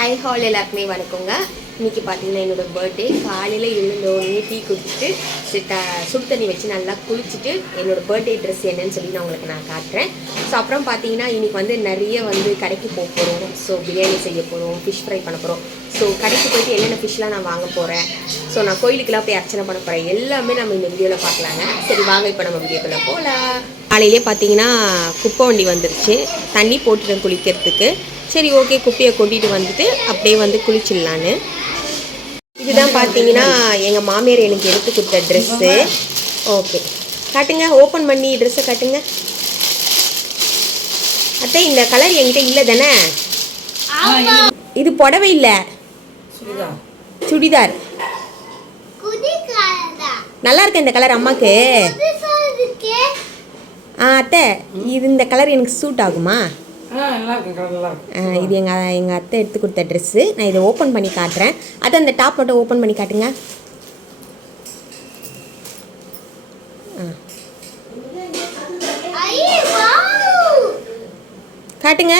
High hall எல்லாருக்குமே வணக்கங்க இன்னைக்கு பார்த்தீங்கன்னா என்னோட பர்த்டே காலையில் எழுந்தோடனே டீ குடிச்சிட்டு த- சுடு தண்ணி வச்சு நல்லா குளிச்சுட்டு என்னோட பர்த்டே ட்ரெஸ் என்னன்னு சொல்லி நான் உங்களுக்கு நான் காட்டுறேன். ஸோ அப்புறம் பார்த்தீங்கன்னா இன்றைக்கி வந்து நிறைய வந்து கடைக்கு போக போகிறோம் ஸோ பிரியாணி செய்ய போகிறோம் ஃபிஷ் ஃப்ரை பண்ண போகிறோம் ஸோ கடைக்கு போயிட்டு என்னென்ன ஃபிஷ்லாம் நான் வாங்க போகிறேன் ஸோ நான் கோயிலுக்கெல்லாம் போய் அர்ச்சனை பண்ண போகிறேன் எல்லாமே நம்ம இந்த வீடியோவில் பார்க்கலாங்க. சரி வாங்க இப்போ நம்ம வீடியோக்குள்ளே போகலாம் காலையிலே பார்த்தீங்கன்னா குப்பை வண்டி வந்துருச்சு. தண்ணி போட்டுட்டேன் குளிக்கிறதுக்கு. சரி ஓகே குப்பையை கொட்டிட்டு வந்துட்டு அப்படியே வந்து குளிச்சிடலான்னு. இதுதான் பார்த்தீங்கன்னா எங்கள் மாமியார் எனக்கு எடுத்து கொடுத்த ட்ரெஸ்ஸு ஓகே காட்டுங்க ஓப்பன் பண்ணி ட்ரெஸ்ஸை காட்டுங்க. அத்தை இந்த கலர் என்கிட்ட இல்லை தானே? இது புடவை இல்லை. சுடிதார். நல்லா இருக்கு இந்த கலர் அம்மாக்கு? ஆ அத்தை இது இந்த கலர் எனக்கு சூட் ஆகுமா? இது எங்கள் எங்கள் அத்தை எடுத்து கொடுத்த ட்ரெஸ்ஸு நான் இதை ஓப்பன் பண்ணி காட்டுறேன். அதை அந்த டாப் மட்டும் ஓப்பன் பண்ணி காட்டுங்க. காட்டுங்க.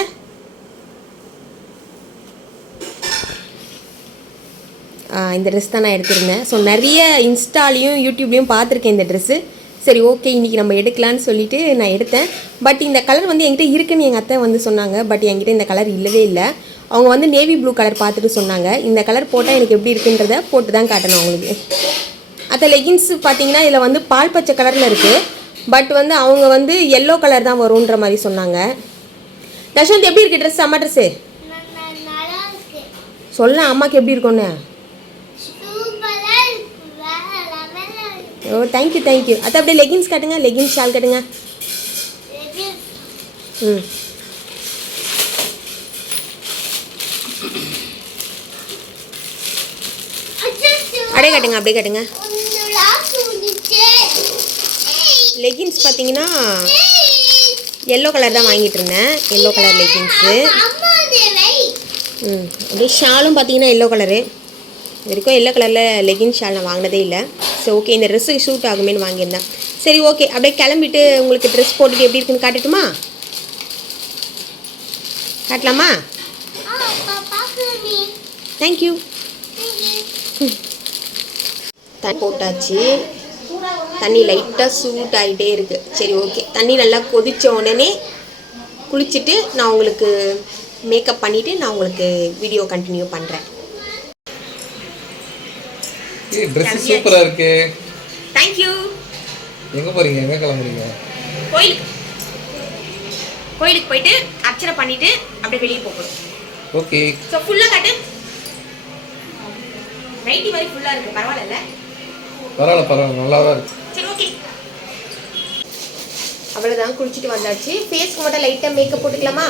இந்த ட்ரெஸ் தான் நான் எடுத்திருந்தேன். ஸோ நிறைய இன்ஸ்டாலையும் யூடியூப்லேயும் பார்த்துருக்கேன் இந்த ட்ரெஸ்ஸு சரி ஓகே இன்றைக்கி நம்ம எடுக்கலான்னு சொல்லிட்டு நான் எடுத்தேன். பட் இந்த கலர் வந்து என்கிட்ட இருக்குன்னு எங்கள் அத்தை வந்து சொன்னாங்க. பட் என்கிட்ட இந்த கலர் இல்லவே இல்லை. அவங்க வந்து நேவி ப்ளூ கலர் பார்த்துட்டு சொன்னாங்க. இந்த கலர் போட்டால் எனக்கு எப்படி இருக்குன்றத போட்டு தான் காட்டணும் அவங்களுக்கு. அந்த லெகின்ஸ் பார்த்தீங்கன்னா இதில் வந்து பால் பச்சை கலரில் இருக்குது பட் வந்து அவங்க வந்து எல்லோ கலர் தான் வரும்ன்ற மாதிரி சொன்னாங்க. தஷவந்த் எப்படி இருக்கு ட்ரெஸ் அம்மா ட்ரெஸ்ஸு சொல்ல அம்மாக்கு எப்படி இருக்கும்னு சூப்பரா இருக்கு வேற லெவல்ல இருக்கு ஓ தேங்க்யூ தேங்க்யூ அது அப்படியே லெகின்ஸ் காட்டுங்க லெகின்ஸ் ஷால் காட்டுங்க. ம். அப்படியே காட்டுங்க அப்படியே காட்டுங்க. லெகின்ஸ் பார்த்தீங்கன்னா எல்லோ கலர் தான் வாங்கிட்டு இருந்தேன். எல்லோ கலர் லெகின்ஸு ம். அப்படியே ஷாலும் பார்த்தீங்கன்னா எல்லோ கலரு இது வரைக்கும் எல்லோ கலரில் லெகின் ஷால் நான் வாங்கினதே இல்லை. ஸோ ஓகே இந்த ட்ரெஸ்ஸுக்கு ஷூட் ஆகுமேன்னு வாங்கியிருந்தேன். சரி ஓகே அப்படியே கிளம்பிட்டு உங்களுக்கு ட்ரெஸ் போட்டுட்டு எப்படி இருக்குன்னு காட்டட்டுமா? காட்டலாமா? தேங்க்யூ. தண்ணி போட்டாச்சு. தண்ணி லைட்டாக சூட் ஆகிட்டே இருக்குது சரி ஓகே தண்ணி நல்லா கொதிச்ச உடனே குளிச்சுட்டு நான் உங்களுக்கு மேக்கப் பண்ணிவிட்டு நான் உங்களுக்கு வீடியோ கண்டினியூ பண்ணுறேன் ஏய் ட்ரெஸ் சூப்பரா இருக்கு. தேங்க்யூ எங்க போறீங்க? எங்க கிளம்புறீங்க? கோயிலுக்கு. கோயிலுக்கு போயிட்டு அர்ச்சனை பண்ணிட்டு அப்படியே வெளியே போகணும். ஓகே. ஸோ ஃபுல்லாக கட்டு. நைட்டி மாதிரி ஃபுல்லாக இருக்கு. பரவாயில்ல. பரவாயில்ல பரவாயில்ல. நல்லா தான் இருக்கு. சரி ஓகே அவ்வளோதான் குளிச்சுட்டு வந்தாச்சு. ஃபேஸ்க்கு மட்டும் லைட்டாக மேக்கப் போட்டுக்கலாமா?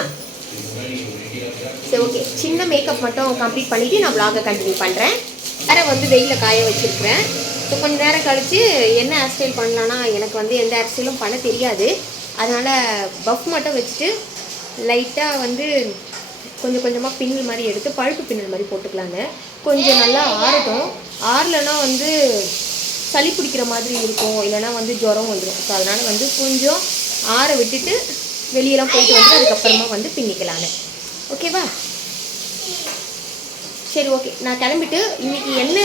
சரி ஓகே சின்ன மேக்கப் மட்டும் கம்ப்ளீட் பண்ணிவிட்டு நான் vlog-அ கண்டினியூ பண்ணுறேன் வேற வந்து வெயிலில் காய வச்சுருக்கிறேன். ஸோ கொஞ்ச நேரம் கழித்து என்ன ஹேர் ஸ்டைல் பண்ணலான்னா எனக்கு வந்து எந்த ஹேர் ஸ்டைலும் பண்ண தெரியாது. அதனால் பஃப் மட்டும் வச்சுட்டு லைட்டாக வந்து கொஞ்சம் கொஞ்சமாக பின்னல் மாதிரி எடுத்து பழுப்பு பின்னல் மாதிரி போட்டுக்கலான்னு கொஞ்சம் நல்லா ஆறட்டும். ஆறலைன்னா வந்து சளி பிடிக்கிற மாதிரி இருக்கும். இல்லைன்னா வந்து ஜுரம் வந்துடும் ஸோ அதனால் வந்து கொஞ்சம் ஆற விட்டுட்டு வெளியெல்லாம் போயிட்டு வந்து அதுக்கப்புறமா வந்து பின்னிக்கலான்னு ஓகேவா சரி ஓகே நான் கிளம்பிட்டு இன்னைக்கு என்ன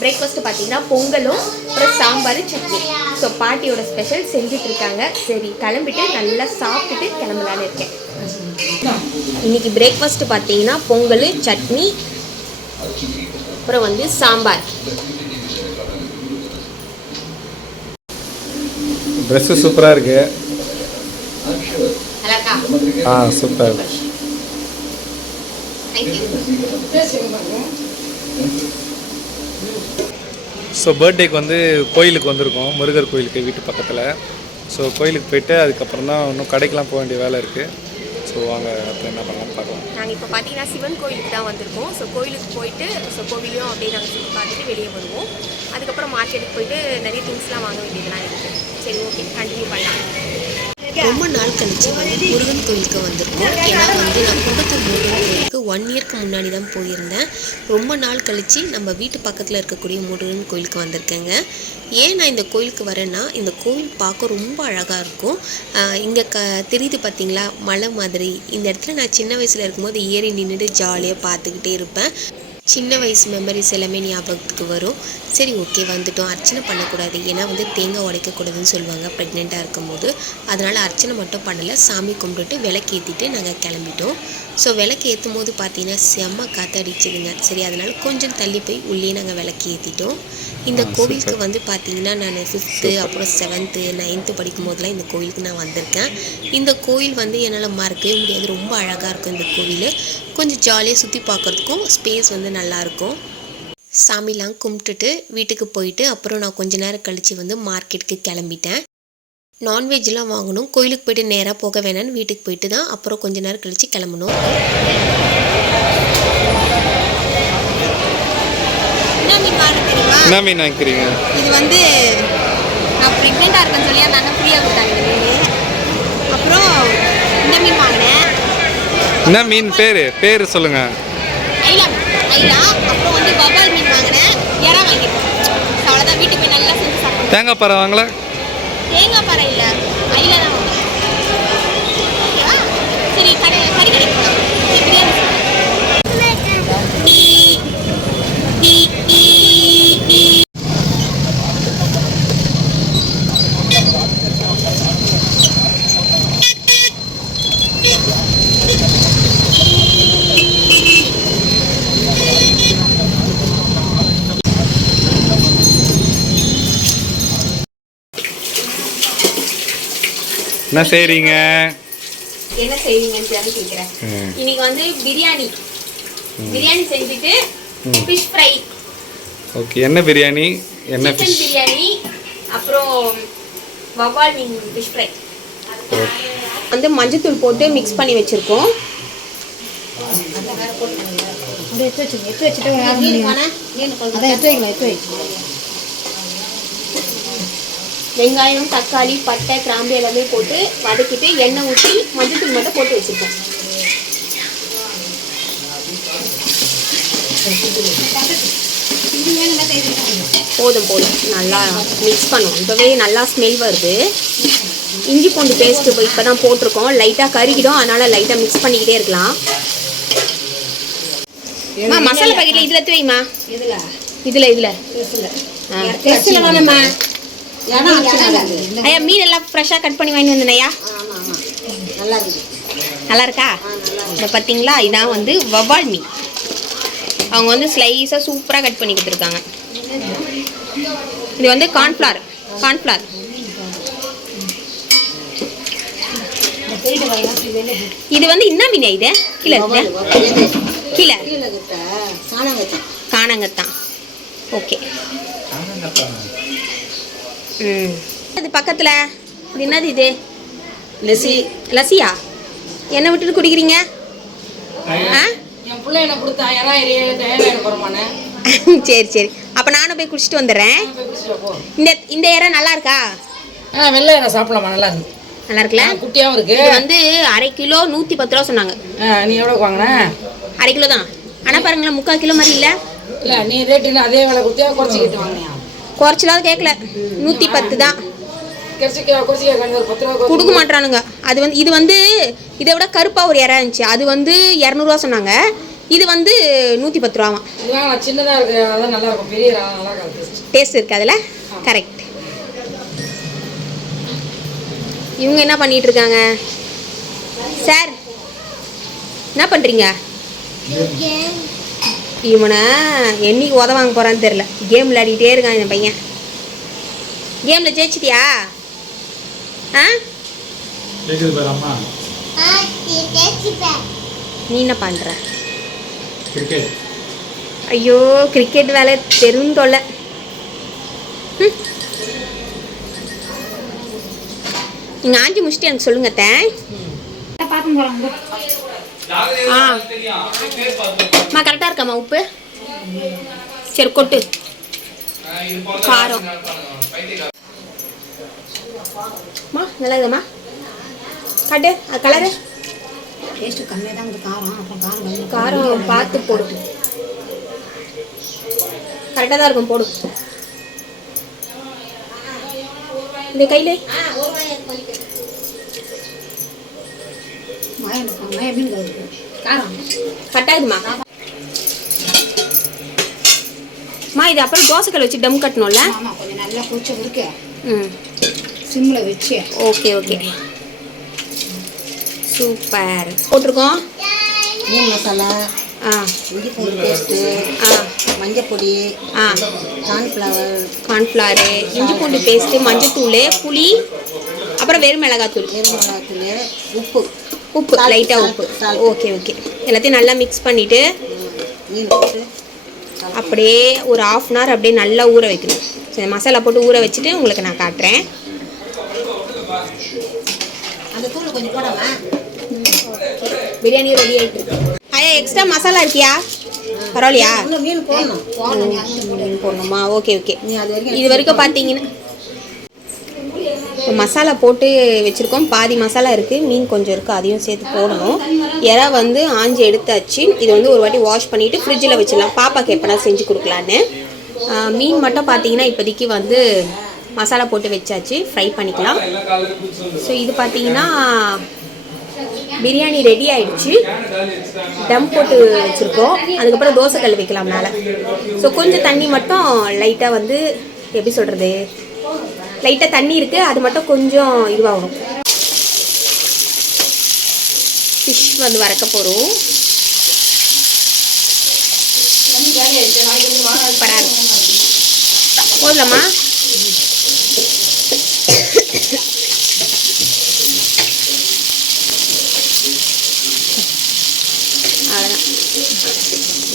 பிரேக்ஃபாஸ்ட்டு பார்த்தீங்கன்னா பொங்கலும் அப்புறம் சாம்பார் சட்னி. ஸோ பாட்டியோட ஸ்பெஷல் செஞ்சுட்டு இருக்காங்க சரி கிளம்பிட்டு நல்லா சாப்பிட்டுட்டு கிளம்பலான்னு இருக்கேன். இன்னைக்கு பிரேக்ஃபாஸ்ட்டு பார்த்தீங்கன்னா பொங்கல் சட்னி அப்புறம் வந்து சாம்பார். ட்ரெஸ் சூப்பரா இருக்கு. அழகா ஆ சூப்பர் ஸோ பர்த்டேக்கு வந்து கோயிலுக்கு வந்திருக்கோம். முருகர் கோயிலுக்கு வீட்டு பக்கத்தில். ஸோ கோயிலுக்கு போயிட்டு அதுக்கப்புறம் தான் இன்னும் கடைக்கெலாம் போக வேண்டிய வேலை இருக்குது ஸோ வாங்க அப்புறம் என்ன பண்ணலாம்னு பார்க்கலாம். நாங்கள் இப்போ பார்த்தீங்கன்னா சிவன் கோயிலுக்கு தான் வந்திருக்கோம். ஸோ கோயிலுக்கு போயிட்டு ஸோ கோவிலையும் அப்படியே நாங்கள் சுற்றி பார்த்துட்டு வெளியே வருவோம். அதுக்கப்புறம் மார்க்கெட்டுக்கு போயிட்டு நிறைய திங்ஸ்லாம் வாங்க வேண்டியதெல்லாம் இருக்குது சரி ஓகே கண்டினியூ பண்ணலாம். ரொம்ப நாள் கழிச்சு வந்து முருகன் கோயிலுக்கு வந்திருக்கோம். ஏன்னா வந்து நான் கும்பத்தூர் முருகன் ஒன் இயர்க்கு முன்னாடி தான் போயிருந்தேன். ரொம்ப நாள் கழித்து நம்ம வீட்டு பக்கத்தில் இருக்கக்கூடிய முருகன் கோயிலுக்கு வந்திருக்கேங்க. ஏன் நான் இந்த கோயிலுக்கு வரேன்னா இந்த கோயில் பார்க்க ரொம்ப அழகாக இருக்கும். இங்கே க தெரியுது பார்த்தீங்களா மலை மாதிரி. இந்த இடத்துல நான் சின்ன வயசில் இருக்கும்போது ஏறி நின்றுட்டு ஜாலியாக பார்த்துக்கிட்டே இருப்பேன். சின்ன வயசு மெமரிஸ் எல்லாமே ஞாபகத்துக்கு வரும். சரி ஓகே வந்துட்டோம். அர்ச்சனை பண்ணக்கூடாது. ஏன்னா வந்து தேங்காய் உடைக்கக்கூடாதுன்னு சொல்லுவாங்க. ப்ரெக்னெண்ட்டாக இருக்கும்போது. அதனால் அர்ச்சனை மட்டும் பண்ணலை. சாமி கும்பிட்டுட்டு விளக்கு ஏற்றிட்டு நாங்கள் கிளம்பிட்டோம். ஸோ விளக்கு ஏற்றும் போது பார்த்தீங்கன்னா செம்ம காற்றடிச்சுதுங்க சரி அதனால் கொஞ்சம் தள்ளி போய் உள்ளே நாங்கள் விளக்கு ஏற்றிட்டோம் இந்த கோவிலுக்கு. வந்து பார்த்தீங்கன்னா நான் ஃபிஃப்த்து அப்புறம் செவன்த்து நைன்த்து படிக்கும் போதெல்லாம் இந்த கோவிலுக்கு நான் வந்திருக்கேன். இந்த கோயில் வந்து என்னால் மறக்கவே முடியாது. ரொம்ப அழகாக இருக்கும் இந்த கோவில். கொஞ்சம் ஜாலியாக சுற்றி பார்க்குறதுக்கும் ஸ்பேஸ் வந்து நல்லாயிருக்கும். சாமிலாம் கும்பிட்டுட்டு வீட்டுக்கு போயிட்டு அப்புறம் நான் கொஞ்ச நேரம் கழித்து வந்து மார்க்கெட்டுக்கு கிளம்பிட்டேன். நான்வெஜ்லாம் வாங்கணும். கோயிலுக்கு போயிட்டு நேராக போக வேணாம்னு வீட்டுக்கு போயிட்டு தான் அப்புறம் கொஞ்ச நேரம் கழித்து கிளம்பணும். என்ன மீன் வாங்கிக்கிறீங்க? இது வந்து நான் ப்ரெக்னெண்ட்டாக இருக்கேன்னு சொல்லி அந்த அண்ணன் ஃப்ரீயாக கொடுத்தாங்க இந்த மீன் அப்புறம் இந்த மீன் வாங்கினேன். என்ன மீன் பேர்? பேர் சொல்லுங்கள் ஐலா ஐலா. அப்புறம் வந்து வவ்வால் மீன் வாங்கினேன். இறா வாங்கியிருக்கேன் அவ்வளோதான் வீட்டுக்கு போய் நல்லா செஞ்சு சாப்பிடுவேன் தேங்காய் பாறை வாங்கல? தேங்காய் பாறை இல்லை ஐலா தான் வாங்கினேன் ஓகேவா சரி கடை கறி கடைக்கு போகலாம் சரி, பிரியாணி சாப்பிடுவோம். என்ன செய்கிறீங்க என்ன செய்வீங்கன்னு ம். இன்னைக்கு வந்து பிரியாணி. பிரியாணி செஞ்சுட்டு ஃபிஷ் ஃப்ரை ஓகே என்ன பிரியாணி? என்ன ஃபிஷ் பிரியாணி அப்புறம் வவ்வால் மீன் ஃபிஷ் ஃப்ரை வந்து மஞ்சத்தூள் போட்டு மிக்ஸ் பண்ணி வச்சுருக்கோம். வெங்காயம் தக்காளி பட்டை கிராம்பு எல்லாமே போட்டு வதக்கிட்டு எண்ணெய் ஊற்றி மஞ்சத்தூள் மட்டும் போட்டு வச்சுருக்கோம் போதும் போதும். நல்லா மிக்ஸ் பண்ணுவோம் இப்போவே நல்லா ஸ்மெல் வருது. இஞ்சி பூண்டு பேஸ்ட்டு இப்போ இப்போ தான் போட்டிருக்கோம் லைட்டாக கருகிடும். அதனால் லைட்டாக மிக்ஸ் பண்ணிக்கிட்டே இருக்கலாம். மசாலா பாக்கெட்டில் இதில் எடுத்து வைம்மா. இதில் இதில். ஐயா மீன் எல்லாம் ஃப்ரெஷ்ஷாக கட் பண்ணி வாங்கி வந்தேன் நல்லா இருக்கா? இந்த பார்த்தீங்களா இதான் வந்து வவ்வால் மீன். அவங்க வந்து ஸ்லைஸாக சூப்பராக கட் பண்ணி கொடுத்துருக்காங்க. இது வந்து கார்ன்ஃப்ளவர் கார்ன்ஃப்ளவர் இது வந்து என்ன மீன் இது? கீழே இருக்குது? கீழே. காணங்கத்தான் ஓகே. ம். அது பக்கத்தில். இது என்னது இது? லசி லசியா என்ன விட்டுட்டு குடிக்கிறீங்க? ஆ? சரி சரி. அப்போ நானும் போய் குடிச்சிட்டு வந்துடுறேன். இந்த இந்த இறை நல்லா இருக்கா? ஆ வெள்ளை இடம் சாப்பிடலாமா? நல்லா இருக்கு. நல்லா இருக்குல்ல ஆ, குட்டியாவும் இருக்கு. இது வந்து அரை கிலோ நூற்றி பத்து ரூபா சொன்னாங்க. நீ எவ்வளோ வாங்கின? அரை கிலோ தான். ஆனால் பாருங்களேன் முக்கால் கிலோ மாதிரி இல்லை. இல்லை நீ ரேட்டு அதே விலை குத்தியா குறைச்சிக்கிட்டு வாங்கினியா? குறைச்சலாவது கேட்கல. நூற்றி பத்து தான். கொடுக்க மாட்றானுங்க. அது வந்து இது வந்து இதை விட கருப்பாக ஒரு இறை இருந்துச்சு. அது வந்து இரநூறுவா சொன்னாங்க. இது வந்து நூற்றி பத்து ரூபாவாம். டேஸ்ட் இருக்கு அதில்? கரெக்ட் இவங்க என்ன பண்ணிட்டு இருக்காங்க சார் என்ன பண்ணுறீங்க இவனை என்னைக்கு உத வாங்க போகிறான்னு தெரில கேம் விளையாடிட்டே இருக்கான் இந்த பையன். கேமில் ஜெயிச்சிட்டியா? ஆ? நீ என்ன பண்ணுற கிரிக்கெட் ஐயோ கிரிக்கெட் வேலை பெருந்தொல்லை. நீங்கள் ஆஞ்சி முடிச்சுட்டு எனக்கு சொல்லுங்க அத்தை. ஆ. அம்மா கரெக்டாக இருக்காம்மா உப்பு? சரி கொட்டு. காரம். அம்மா நல்லா இருக்குமா காட்டு கலரு டேஸ்ட்டு கம்மியாக தான் இருக்குது காரம் அப்புறம் காரம் காரம் பார்த்து போடு. கரெக்டாக தான் இருக்கும் போடு. இந்த கையில. காரம் கட்டாகுதுமா மா இது அப்புறம் தோசைக்கல் வச்சு டம் கட்டணும்ல? ஆமாம் கொஞ்சம் நல்லா கொச்ச இருக்கு ம். சிம்மில் வச்சு. Okay okay. சூப்பர். போட்டிருக்கோம்? மீன் மசாலா ஆ. இஞ்சி பூண்டு பேஸ்ட்டு ஆ. மஞ்சள் பொடி ஆ. கார்ன்ஃப்ளவர் கார்ன்ஃப்ளவரு இஞ்சி பூண்டு பேஸ்ட்டு மஞ்சத்தூள் புளி அப்புறம் வெறும் மிளகாத்தூள். மிளகாத்தூள் உப்பு. உப்பு லைட்டாக உப்பு. ஓகே ஓகே எல்லாத்தையும் நல்லா மிக்ஸ் பண்ணிவிட்டு அப்படியே ஒரு ஆஃப் அன் ஹவர் அப்படியே நல்லா ஊற வைக்கணும். சரி மசாலா போட்டு ஊற வச்சுட்டு உங்களுக்கு நான் காட்டுறேன். பிரியாணி ரெடி ஆகிட்டு ஐயா எக்ஸ்ட்ரா மசாலா இருக்கியா? பரவாயில்லையா? மீன் போடணும். ஓகே ஓகே இது வரைக்கும் பார்த்தீங்கன்னா மசாலா போட்டு வச்சுருக்கோம். பாதி மசாலா இருக்குது மீன் கொஞ்சம் இருக்குது அதையும் சேர்த்து போடணும். இறா வந்து ஆஞ்சி எடுத்தாச்சு. இது வந்து ஒரு வாட்டி வாஷ் பண்ணிவிட்டு ஃப்ரிட்ஜில் வச்சிடலாம். பாப்பாக்கு எப்போனா செஞ்சு கொடுக்கலான்னு. மீன் மட்டும் பார்த்தீங்கன்னா இப்போதைக்கு வந்து மசாலா போட்டு வச்சாச்சு. ஃப்ரை பண்ணிக்கலாம். ஸோ இது பார்த்தீங்கன்னா பிரியாணி ரெடி ஆயிடுச்சு. டம் போட்டு வச்சுருக்கோம். அதுக்கப்புறம் தோசைக்கல் வைக்கலாம் மேலே. ஸோ கொஞ்சம் தண்ணி மட்டும் லைட்டாக வந்து எப்படி சொல்கிறது லைட்டாக தண்ணி இருக்குது அது மட்டும் கொஞ்சம் இதுவாகணும். ஃபிஷ் வந்து வறக்க போகிறோம் சூப்பராக இருக்கும் அவ்வளோதான்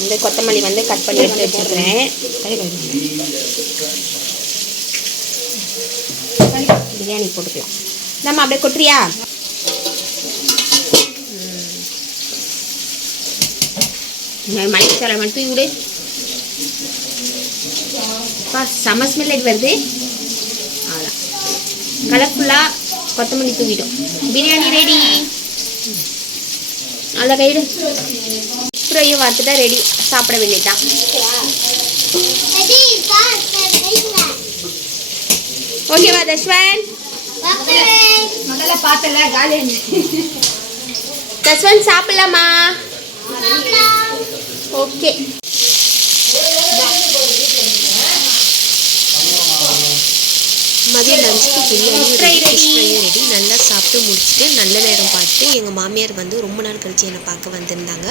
இந்த கொத்தமல்லி வந்து கட் பண்ணி எடுத்து வச்சுருக்கிறேன். பிரியாணி போட்டுக்கலாம். நம்ம அப்படியே கொட்டுறியா? மலைச்சாலை மட்டும் தூக்கி விடு. பா செம ஸ்மெல் வருது. அவ்வளோதான் கலர்ஃபுல்லாக கொத்தமல்லி தூக்கிட்டோம் பிரியாணி ரெடி நல்லா கைடு ஃப்ரையும் பார்த்துட்டா ரெடி சாப்பிட வேண்டியதுதான். ஓகேவா தஷ்வன் முதல்ல பார்த்தல காலி தஷ்வன் சாப்பிடலாமா. ஓகே. மதியம் லஞ்சுக்கு பிரியாணி ரெடி ஃபிஷ் ஃப்ரையும் ரெடி நல்லா சாப்பிட்டு முடிச்சுட்டு நல்ல நேரம் பார்த்து எங்கள் மாமியார் வந்து ரொம்ப நாள் கழிச்சு என்னை பார்க்க வந்திருந்தாங்க.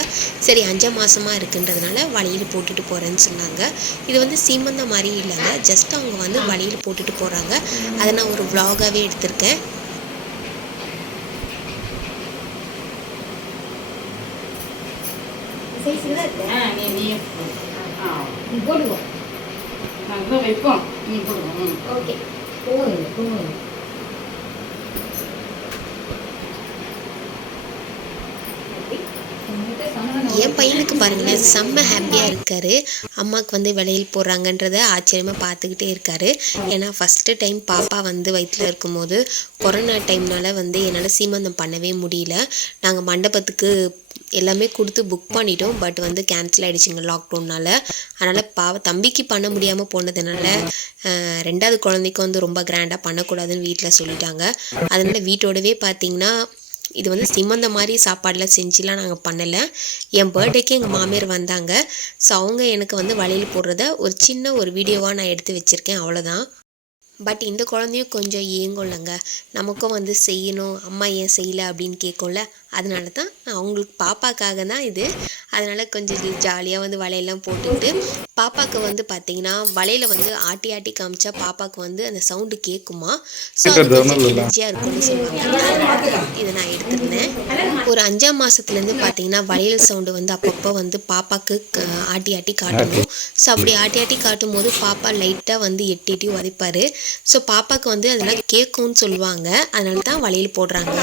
சரி அஞ்சாம் மாதமாக இருக்குன்றதுனால வளையல் போட்டுட்டு போகிறேன்னு சொன்னாங்க. இது வந்து சீமந்த மாதிரி இல்லைங்க. ஜஸ்ட் அவங்க வந்து வளையல் போட்டுட்டு போகிறாங்க அதை நான் ஒரு vlog-ஆவே எடுத்திருக்கேன். போட்டுக்கோ. நாங்கள் வைப்போம். நீ போடுவோம் ஓகே. போடுங்க போடுங்க என் பையனுக்கு பாருங்களேன் செம்ம ஹாப்பியாக இருக்காரு. அம்மாவுக்கு வந்து விளையல் போடுறாங்கன்றத ஆச்சரியமாக பார்த்துக்கிட்டே இருக்காரு. ஏன்னா ஃபஸ்ட்டு டைம் பாப்பா வந்து வயிற்றில் இருக்கும்போது கொரோனா டைம்னால வந்து என்னால் சீமந்தம் பண்ணவே முடியல. நாங்கள் மண்டபத்துக்கு எல்லாமே கொடுத்து புக் பண்ணிட்டோம். பட் வந்து கேன்சல் ஆகிடுச்சிங்க லாக்டவுனால் அதனால் பாவ தம்பிக்கு பண்ண முடியாமல் போனதுனால ரெண்டாவது குழந்தைக்கு வந்து ரொம்ப கிராண்டாக பண்ணக்கூடாதுன்னு வீட்டில் சொல்லிட்டாங்க. அதனால் வீட்டோடவே பார்த்தீங்கன்னா இது வந்து சிமந்த மாதிரி சாப்பாடெலாம் செஞ்சுலாம் நாங்கள் பண்ணலை. என் பர்த்டேக்கு எங்கள் மாமியார் வந்தாங்க. ஸோ அவங்க எனக்கு வந்து வழியில் போடுறத ஒரு சின்ன ஒரு வீடியோவாக நான் எடுத்து வச்சுருக்கேன். அவ்வளோதான் பட் இந்த குழந்தையும் கொஞ்சம் ஏங்கும்லங்க. நமக்கும் வந்து செய்யணும் அம்மா ஏன் செய்யலை அப்படின்னு கேட்கும்ல. அதனால தான் அவங்களுக்கு பாப்பாக்காக தான் இது. அதனால் கொஞ்சம் ஜாலியாக வந்து வளையல்லாம் போட்டுக்கிட்டு பாப்பாவுக்கு வந்து பார்த்தீங்கன்னா வளையல வந்து ஆட்டி ஆட்டி காமிச்சா பாப்பாவுக்கு வந்து அந்த சவுண்டு கேட்குமா ஸோ அது கொஞ்சம். ஈஸியாக இருக்கும்னு சொல்லுவாங்க. இதை நான் எடுத்திருந்தேன். ஒரு அஞ்சாம் மாதத்துலேருந்து பார்த்தீங்கன்னா வளையல் சவுண்டு வந்து அப்பப்போ வந்து பாப்பாக்கு ஆட்டி ஆட்டி காட்டணும் ஸோ அப்படி ஆட்டி ஆட்டி காட்டும் போது பாப்பா லைட்டாக வந்து எட்டி எட்டி உதைப்பார். ஸோ பாப்பாக்கு வந்து அதெல்லாம் கேட்கும்னு சொல்லுவாங்க. அதனால தான் வளையல் போடுறாங்க.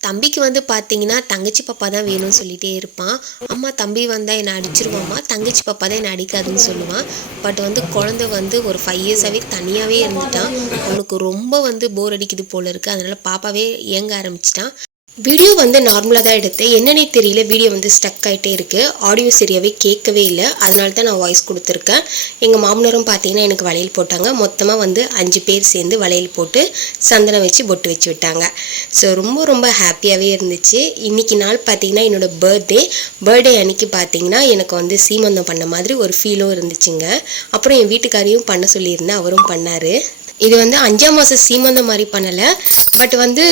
தம்பிக்கு வந்து பார்த்தீங்கன்னா தங்கச்சி பாப்பா தான் வேணும்னு சொல்லிட்டே இருப்பான். அம்மா தம்பி வந்தால் என்னை அடிச்சிருவாம்மா. தங்கச்சி பாப்பா தான் என்னை அடிக்காதுன்னு சொல்லுவான். பட் வந்து குழந்தை வந்து ஒரு ஃபைவ் இயர்ஸாகவே தனியாகவே இருந்துட்டான். அவனுக்கு ரொம்ப வந்து போர் அடிக்குது போல இருக்குது அதனால பாப்பாவே இயங்க ஆரம்பிச்சிட்டான். வீடியோ வந்து நார்மலாக தான் எடுத்தேன். என்னன்னே தெரியல வீடியோ வந்து ஸ்டக் ஆகிட்டே இருக்குது ஆடியோ சரியாகவே கேட்கவே இல்லை. அதனால தான் நான் வாய்ஸ் கொடுத்துருக்கேன். எங்கள் மாமனாரும் பார்த்தீங்கன்னா எனக்கு வளையல் போட்டாங்க. மொத்தமாக வந்து அஞ்சு பேர் சேர்ந்து வளையல் போட்டு சந்தனம் வச்சு பொட்டு வச்சு விட்டாங்க. ஸோ ரொம்ப ரொம்ப ஹாப்பியாகவே இருந்துச்சு. இன்றைக்கி நாள் பார்த்தீங்கன்னா என்னோடய பர்த்டே பர்த்டே அன்றைக்கி பார்த்தீங்கன்னா எனக்கு வந்து சீமந்தம் பண்ண மாதிரி ஒரு ஃபீலும் இருந்துச்சுங்க. அப்புறம் என் வீட்டுக்காரையும் பண்ண சொல்லியிருந்தேன். அவரும் பண்ணார். இது வந்து அஞ்சாம் மாதம் சீமந்தம் மாதிரி பண்ணலை. பட் வந்து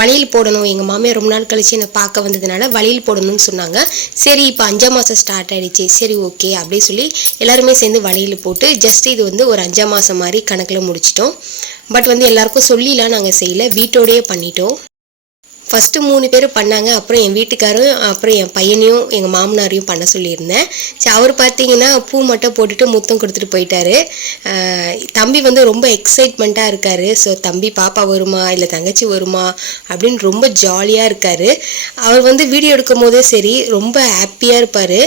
வளையல் போடணும். எங்கள் மாமியார் ரொம்ப நாள் கழித்து என்னை பார்க்க வந்ததுனால வளையல் போடணும்னு சொன்னாங்க. சரி இப்போ அஞ்சாம் மாதம் ஸ்டார்ட் ஆகிடுச்சு சரி ஓகே அப்படியே சொல்லி எல்லாருமே சேர்ந்து வளையல் போட்டு ஜஸ்ட் இது வந்து ஒரு அஞ்சாம் மாதம் மாதிரி கணக்கில் முடிச்சிட்டோம். பட் வந்து எல்லாருக்கும் சொல்லிலாம் நாங்கள் செய்யல. வீட்டோடையே பண்ணிட்டோம். ஃபஸ்ட்டு மூணு பேர் பண்ணாங்க. அப்புறம் என் வீட்டுக்காரும் அப்புறம் என் பையனையும் எங்கள் மாமனாரையும் பண்ண சொல்லியிருந்தேன். சரி அவர் பார்த்தீங்கன்னா பூ மட்டும் போட்டுட்டு முத்தம் கொடுத்துட்டு போயிட்டாரு. தம்பி வந்து ரொம்ப எக்ஸைட்மெண்ட்டாக இருக்கார். ஸோ தம்பி பாப்பா வருமா? இல்லை தங்கச்சி வருமா? அப்படின்னு ரொம்ப ஜாலியாக இருக்கார். அவர் வந்து வீடியோ எடுக்கும் போதே சரி ரொம்ப ஹாப்பியாக இருப்பார்.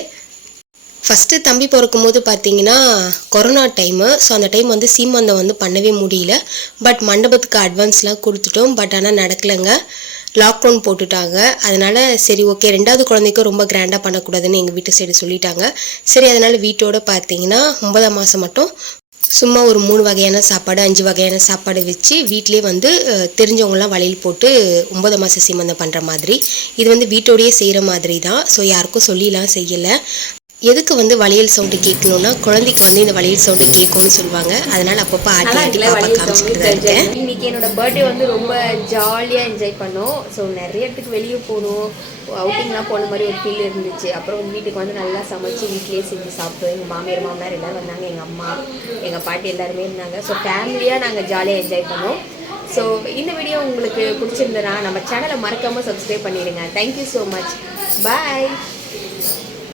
ஃபஸ்ட்டு தம்பி பிறக்கும் போது பார்த்தீங்கன்னா கொரோனா டைமு ஸோ அந்த டைம் வந்து சீமந்தம் வந்து பண்ணவே முடியல. பட் மண்டபத்துக்கு அட்வான்ஸ்லாம் கொடுத்துட்டோம். பட் ஆனால் நடக்கலைங்க. லாக்டவுன் போட்டுட்டாங்க. அதனால் சரி ஓகே ரெண்டாவது குழந்தைக்கும் ரொம்ப கிராண்டாக பண்ணக்கூடாதுன்னு எங்கள் வீட்டு சைடு சொல்லிட்டாங்க. சரி அதனால் வீட்டோட பார்த்தீங்கன்னா ஒன்பதாம் மாதம் மட்டும் சும்மா ஒரு மூணு வகையான சாப்பாடு அஞ்சு வகையான சாப்பாடு வச்சு வீட்டிலே வந்து தெரிஞ்சவங்களாம் வளையல் போட்டு ஒன்பதாம் மாத சீமந்தம் பண்ணுற மாதிரி. இது வந்து வீட்டோடையே செய்கிற மாதிரி தான் ஸோ யாருக்கும் சொல்லிலாம் செய்யலை. எதுக்கு வந்து வளையல் சவுண்டு கேட்கணும்னா குழந்தைக்கு வந்து இந்த வளையல் சவுண்டு கேட்கும்னு சொல்லுவாங்க. அதனால அப்பப்போ ஆட்டி ஆட்டி பாப்பா தான் sound. இருக்கேன் இன்னைக்கு என்னோட பர்த்டே வந்து ரொம்ப ஜாலியாக என்ஜாய் பண்ணோம். ஸோ நிறைய இடத்துக்கு வெளியே போகணும் அவுட்டிங்லாம் போன மாதிரி ஒரு ஃபீல் இருந்துச்சு. அப்புறம் வீட்டுக்கு வந்து நல்லா சமைச்சு வீட்லேயே செஞ்சு சாப்பிட்டோம். எங்கள் மாமியார் மாமனார் எல்லாரும் வந்தாங்க. எங்கள் அம்மா எங்கள் பாட்டி எல்லாருமே இருந்தாங்க. ஸோ ஃபேமிலியாக நாங்கள் ஜாலியாக என்ஜாய் பண்ணோம். ஸோ இந்த வீடியோ உங்களுக்கு பிடிச்சிருந்தனா நம்ம சேனலை மறக்காமல் சப்ஸ்கிரைப் பண்ணிடுங்க. Thank you so much bye